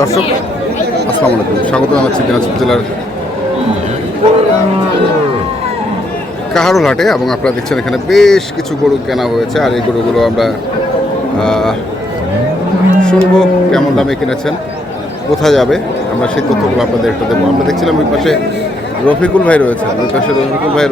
দর্শক আসসালামু আলাইকুম, স্বাগত জানাচ্ছি দিনাজপুর জেলার কাহারোল হাটে। এবং আপনারা দেখছেন এখানে বেশ কিছু গরু কেনা হয়েছে, আর এই গরুগুলো আমরা শুনবো কেমন দামে কিনেছেন, কোথায় যাবে, আমরা সেই তথ্যগুলো আপনাদের একটা দেবো। আমরা দেখছিলাম ওই পাশে রফিকুল ভাই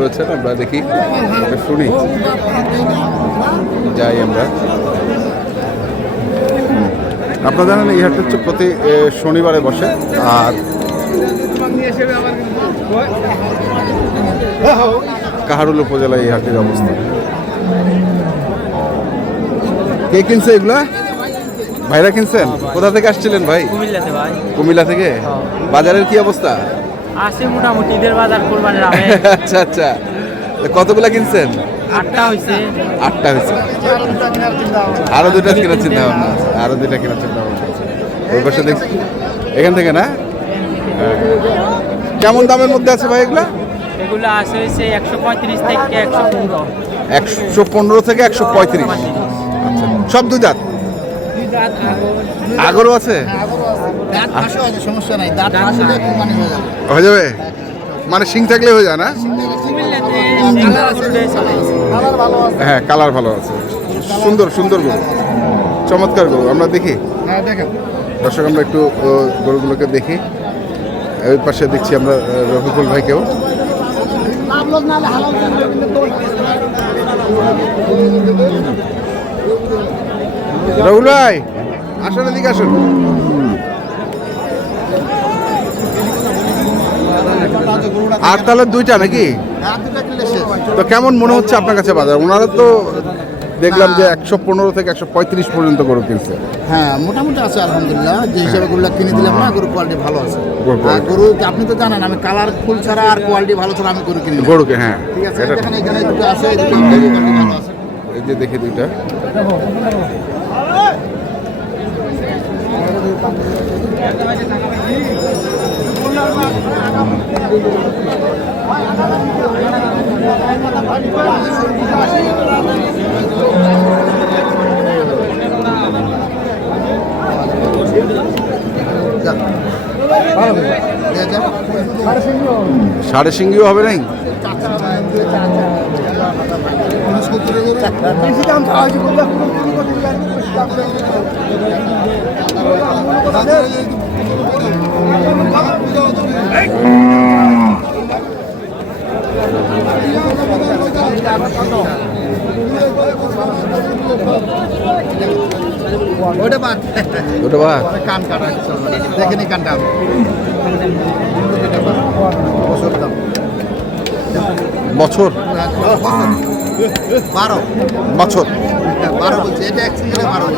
রয়েছেন, আমরা দেখি শুনি, যাই আমরা। আপনারা জানেন এই হাটটা হচ্ছে প্রতি শনিবারে বসে, আর কাহারোল উপজেলায় এই হাটের অবস্থা। কে কিনছে এগুলা? ভাইরা কিনছেন? কোথা থেকে আসছিলেন ভাই? কুমিল্লা থেকে। বাজারের কি অবস্থা? আছে মোটামুটি, ঈদের বাজার কোরবানির আগে। আচ্ছা আচ্ছা, কতগুলা কিনছেন? 8টা হয়েছে। আরো দুইটা কেনার চিন্তা ভাবনা ওই পাশে দেখছি এখান থেকে না। কেমন দামের মধ্যে আছে ভাই এগুলা? এগুলো আছে হয়েছে 135 থেকে 115। 115 থেকে 135। আচ্ছা, সব দুই দাঁত? আগরও আছে? সমস্যা নাই, দাঁত আসলে কুরবানি হয়ে যাবে, মানে শিং থাকলে হয়ে যায় না? হ্যাঁ, কালার ভালো আছে, সুন্দর গরু, চমৎকার গরু। আমরা দেখি, দর্শক আমরা একটু গরুগুলোকে দেখি। ওই পাশে দেখছি আমরা রফিকুল ভাইকেও। রফিকুল ভাই আসুন, এদিকে আসুন। আর তাহলে দুইটা নাকি? তো কেমন মনে হচ্ছে আপনার কাছে বাজার? ওনারা তো দেখলাম যে 115 থেকে 135 পর্যন্ত গরু কিনছে। হ্যাঁ, মোটামুটি আছে আলহামদুলিল্লাহ। যে হিসাবে গরুটা কিনে দিলাম না, গরু কোয়ালিটি ভালো আছে। গরু আপনি তো জানেন আমি কালার ফুল ছাড়া আর কোয়ালিটি ভালো ছাড়া আমি গরু কিনি গরুকে। হ্যাঁ ঠিক আছে, এখানে দুটো আছে, এই যে দেখি দুইটা। সাড়ে সিঙ্গিও হবে নাই? ওটা বাদ কান কাটা দেখেনি, কানটা বছর 12 বলছে, এটা এক সিঙ্গেলে 12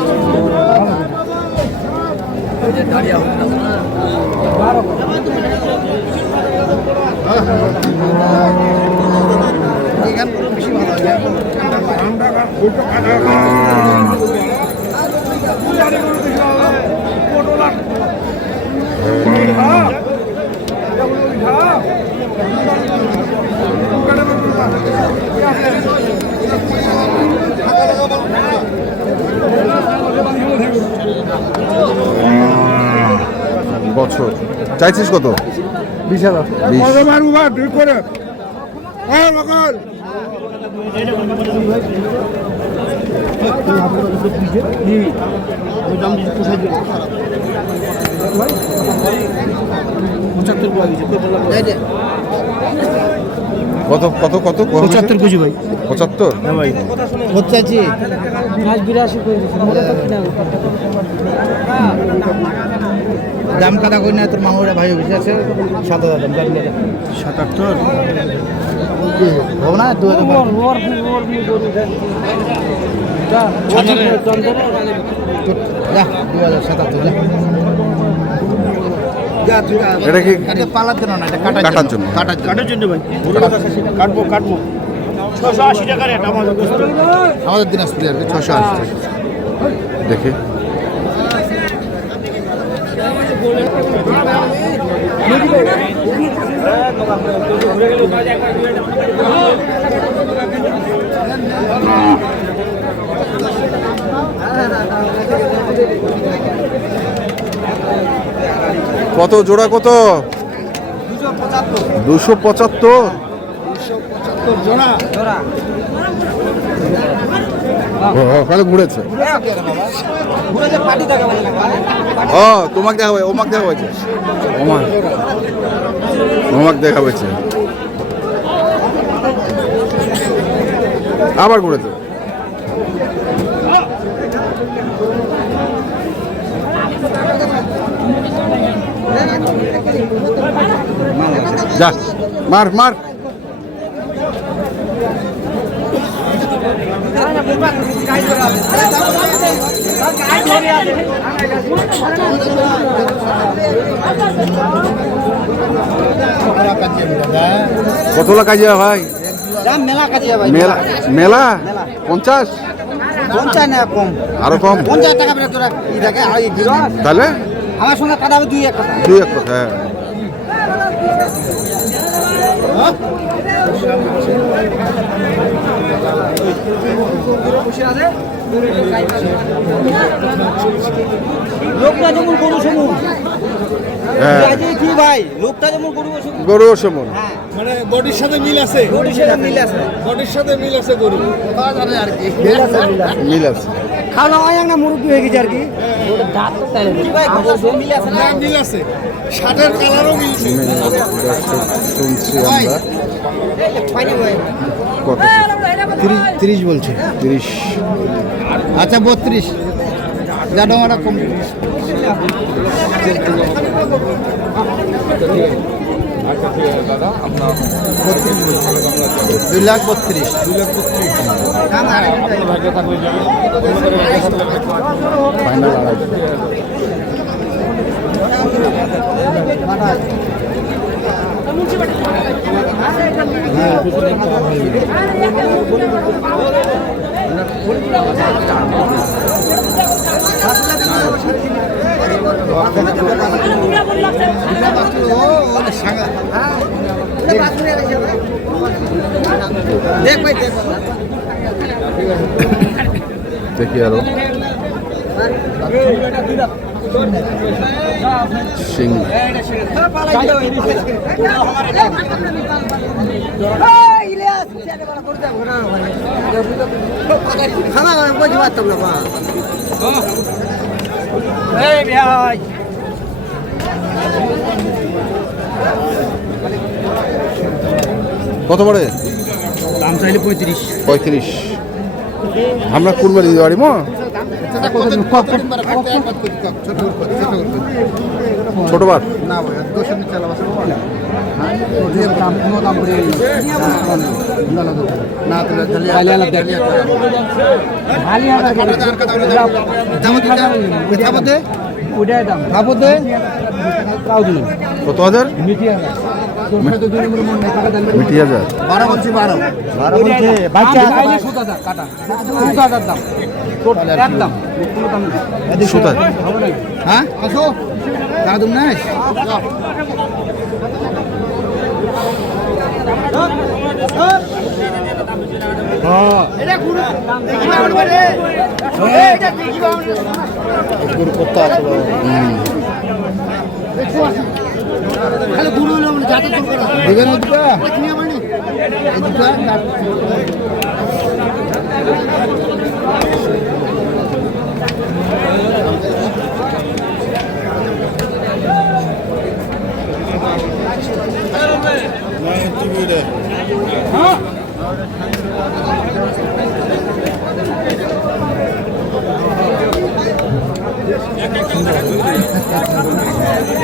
বেশি ভালো বছর চাইছিস কত? 20,000। কত কত কত 75 কেজি ভাই। 75? হ্যাঁ ভাই, কত চাইছি? 82 করে দাম কাটা কই না, তোর মামুরা ভাই বুঝে আছে 7,000 দাম। 77 হবে না? 2000 এটা কি পালার জন্য না, এটা কাটার জন্য? কাটার জন্য ভাই, কাটবো 680 টাকা রেট আমাদের দিনাজপুরে আর কি, 680 টাকা। দেখি কত জোড়া কত? 275। ওখানে ঘুরেছে। ও তোমাকে দেখা হয়েছে, ওমাক দেখা হয়েছে, ওমাক দেখা হয়েছে, আবার ঘুরেছে। যা মার মার। কতলা কাজিয়া ভাই? মেলা কাজিয়া ভাই। মেলা মেলা 50? 50 না কম, আরো কম। 50 টাকা বেড়ে তোরা ই থাকে আর এই দিল তাহলে আমার সঙ্গে কাটাবে 2-1 টাকা। 2-1 টাকা। হ্যাঁ লোকটা যেমন গরু সমুন, কি ভাই লোকটা যেমন গরু সমন, মানে বডির সাথে মিল আছে, গরুর সাথে মিল আছে, বডির সাথে মিল আছে গরু। আর কি মিল আছে। খাওয়া হয় না মুরব্বি হয়ে গেছে আর কি। দাঁত তো তাই কি ভাই গরুর সাথে মিল আছে না? হ্যাঁ মিল আছে, শার্টের কালারও মিলছে। শুনছি আমরা কত? 30 বলছে। 30। আচ্ছা 32 যা ডোমাটা কম। 2,32,000। ফাইনাল 2.5। দেখি আরো সিং। কত পড়ে? দাম চাইলে 35। 35। আমরা কুরবানি দিতে পারি মো? ছোট বার না ভাই 200 নিচে চালাবা দাম কোনো দাম করে না তুলে খালি দেখ খালি দাম ওটাই দাম ভাবতে কাউ দিন কত হাজার? মিটি হাজার। মিটি হাজার। 12 বলছি 12 বলছে বাচ্চা সুতাদার কাটা সুতাদার দাম একদম কোনো দাম নেই সুতা। হ্যাঁ আসো দাদু নাই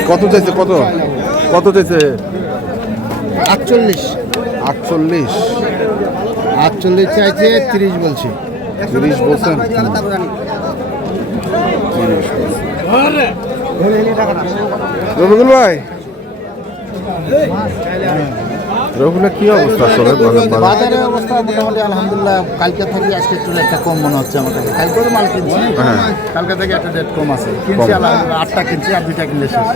কত চাইছে? কত কত চাইছে? 48 48 চাইছে 30 বলছি 30 বলছেন। রবিকুল ভাই, রবিকুলের কি অবস্থা? আসলে বাজারের অবস্থা মোটামুটি আলহামদুলিল্লাহ কালকে থেকে আজকে একটু একটা কম মনে হচ্ছে আমার কাছে। কালকে মাল কিনছি, কালকে থেকে একটা রেট কম আছে। কিনছি আলহামদুলিল্লাহ 8টা কিনছি আর 2টা কিনলে শেষ।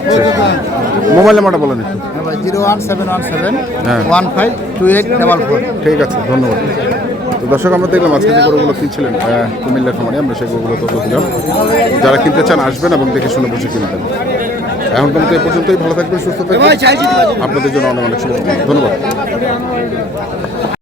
মোবাইল নাম্বারটা বলেন একটু। 01717 হ্যাঁ। 152844। ঠিক আছে, ধন্যবাদ। তো দর্শক, আমরা দেখলাম আজকে যে গরুগুলো কিনছিলেন কুমিল্লার খামারে, আমরা সেই গরুগুলো তথ্য দিলাম। যারা কিনতে চান আসবেন এবং দেখে শুনে বুঝে কিনবেন। এখন পর্যন্ত এই পর্যন্তই। ভালো থাকবেন, সুস্থ থাকবেন। আপনাদের জন্য অনেক অনেক শুভকামনা। ধন্যবাদ।